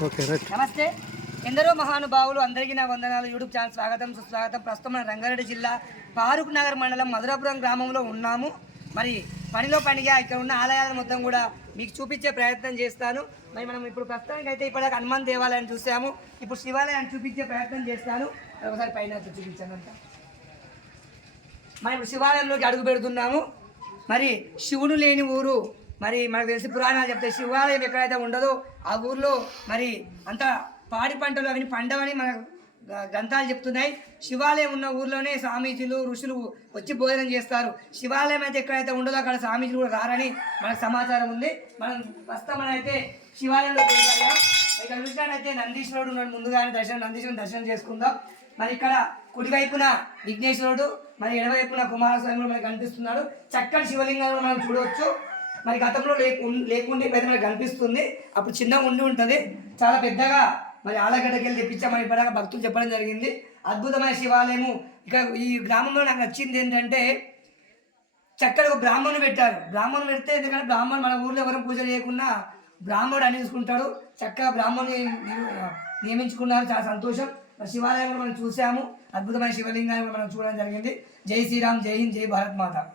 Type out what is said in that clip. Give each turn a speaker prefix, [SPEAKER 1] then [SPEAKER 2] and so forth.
[SPEAKER 1] నమస్తే. ఎందరో మహానుభావులు అందరికీ నా వందనాలు. యూట్యూబ్ ఛానల్ స్వాగతం సుస్వాగతం. ప్రస్తుతం మన రంగారెడ్డి జిల్లా ఫారూక్ నగర్ మండలం మధురాపురం గ్రామంలో ఉన్నాము. మరి పనిలో పనిగా ఇక్కడ ఉన్న ఆలయాలను మొత్తం కూడా మీకు చూపించే ప్రయత్నం చేస్తాను. మరి మనం ఇప్పుడు ప్రస్తుతానికి అయితే ఇప్పటిదాకా హనుమాన్ దేవాలయాన్ని చూసాము. ఇప్పుడు శివాలయాన్ని చూపించే ప్రయత్నం చేస్తాను. ఒకసారి పైన చూపించాను అంతా. మనం ఇప్పుడు శివాలయంలోకి అడుగు పెడుతున్నాము. మరి శివుడు లేని ఊరు మరి మనకు తెలిసి పురాణాలు చెప్తే శివాలయం ఎక్కడైతే ఉండదో ఆ ఊర్లో మరి అంత పాడి పంటలు అవి పండవని మన గ్రంథాలు చెప్తున్నాయి. శివాలయం ఉన్న ఊర్లోనే స్వామీజీలు ఋషులు వచ్చి భోజనం చేస్తారు. శివాలయం అయితే ఎక్కడైతే ఉండదో అక్కడ స్వామీజీలు కూడా రారని మనకు సమాచారం ఉంది. మనం ప్రస్తుతం అయితే శివాలయంలో ఇక్కడ చూసినట్టయితే నందీశ్వరుడు ఉన్నాడు ముందుగానే దర్శనం నందీశ్వరుని దర్శనం చేసుకుందాం. మరి ఇక్కడ కుడివైపున విఘ్నేశ్వరుడు మరి ఎడవైపున కుమారస్వామి కూడా మనకి కనిపిస్తున్నాడు. చక్కటి శివలింగాన్ని మనం చూడవచ్చు. మరి గతంలో లేకు లేకుండా ఇప్పుడైతే మనకు కనిపిస్తుంది. అప్పుడు చిన్నగా ఉండి ఉంటుంది. చాలా పెద్దగా మరి ఆలగడ్డకి వెళ్ళి తెప్పించామని ఇప్పటిదాకా భక్తులు చెప్పడం జరిగింది. అద్భుతమైన శివాలయము. ఇక్కడ ఈ గ్రామంలో నాకు నచ్చింది ఏంటంటే చక్కగా ఒక బ్రాహ్మణుని పెట్టారు. బ్రాహ్మణుని పెడితే ఎందుకంటే బ్రాహ్మణుడు మన ఊర్లో ఎవరు పూజ చేయకుండా బ్రాహ్మణుడు అని చూసుకుంటాడు. చక్కగా బ్రాహ్మణుని నియమించుకున్నారు. చాలా సంతోషం. మరి శివాలయం కూడా మనం చూసాము. అద్భుతమైన శివలింగాన్ని మనం చూడడం జరిగింది. జై శ్రీరామ్ జై హింద్ జై భారత్ మాత.